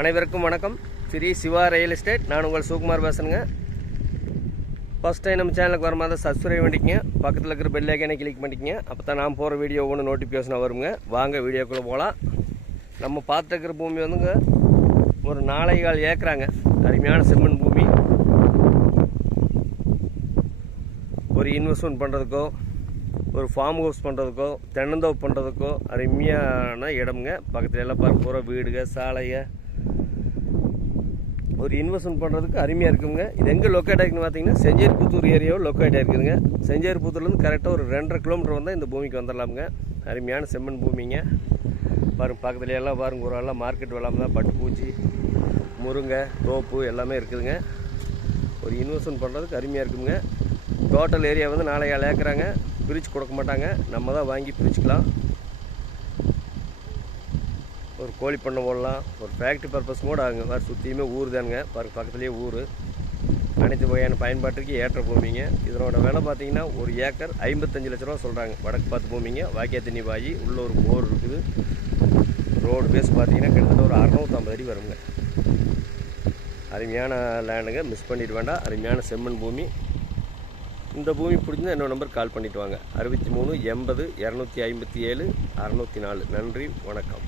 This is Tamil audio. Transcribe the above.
அனைவருக்கும் வணக்கம். Sri Siva real estate. நான் உங்கள் சுகுமார் பேசுகிறேங்க. ஃபஸ்ட் டைம் நம்ம சேனலுக்கு வர மாதிரி சப்ஸ்கிரைப் பண்ணிக்கங்க. பக்கத்தில் இருக்கிற பெல் ஐக்கானை கிளிக் பண்ணிக்கங்க. அப்போ தான் நான் போகிற வீடியோ ஒன்று நோட்டிஃபிகேஷன் வருங்க. வாங்க வீடியோக்குள்ளே போகலாம். நம்ம பார்த்துருக்கிற பூமி வந்துங்க ஒரு 4.25 ஏக்கராங்க. அருமையான செம்மண் பூமி. ஒரு இன்வெஸ்ட்மெண்ட் பண்ணுறதுக்கோ, ஒரு ஃபார்ம் ஹவுஸ் பண்ணுறதுக்கோ, தென்னந்தோப்பு பண்ணுறதுக்கோ அருமையான இடமுங்க. பக்கத்தில் எல்லாம் பார்க்க போகிற வீடுங்க, சாலைங்க, ஒரு இன்வெஸ்ட்மெண்ட் பண்ணுறதுக்கு அருமையாக இருக்குங்க. இது எங்கே லொக்கேட் ஆகிருக்குன்னு பார்த்தீங்கன்னா செஞ்சேரிப்புத்தூர் ஏரியாவில் லொக்கேட் ஆகிருக்குதுங்க. செஞ்சேரிப்புத்தூர்லேருந்து கரெக்டாக ஒரு 2.5 கிலோமீட்டர் வந்தால் இந்த பூமிக்கு வந்துடலாமுங்க. அருமையான செம்மண் பூமிங்க. பாருங்க, பக்கத்துல எல்லாம் பாருங்க, ஒரு எல்லாம் மார்க்கெட் வெள்ளாமல் தான் பட்டுப்பூச்சி, முருங்கை தோப்பு எல்லாமே இருக்குதுங்க. ஒரு இன்வெஸ்ட்மெண்ட் பண்ணுறதுக்கு அருமையாக இருக்குங்க. டோட்டல் ஏரியா வந்து 4.25 ஏக்கராங்க. பிரித்து கொடுக்க மாட்டாங்க, நம்ம தான் வாங்கி பிரிச்சுக்கலாம். ஒரு கோழி பண்ணை போடலாம், ஒரு ஃபேக்ட்ரி பர்பஸ் கூட ஆகுங்க. வேறு சுற்றியுமே ஊர் தானுங்க. பாருங்க, பக்கத்துலேயே ஊர். அனைத்து வகையான பயன்பாட்டுக்கு ஏற்ற பூமிங்க. இதனோட விலை பார்த்தீங்கன்னா ஒரு ஏக்கர் 55 லட்ச ரூபா சொல்கிறாங்க. வடக்கு பார்த்து பூமிங்க. வாக்கிய தண்ணி வாயி உள்ள ஒரு போர் இருக்குது. ரோடு பேஸ் பார்த்தீங்கன்னா கிட்டத்தட்ட ஒரு 650 அடி வருங்க. அருமையான லேண்டுங்க, மிஸ் பண்ணிட்டு வேண்டாம். அருமையான செம்மண் பூமி. இந்த பூமி பிடிச்சிருந்தா என்னோட நம்பர் கால் பண்ணிவிட்டு வாங்க. 63 80 257 604. நன்றி, வணக்கம்.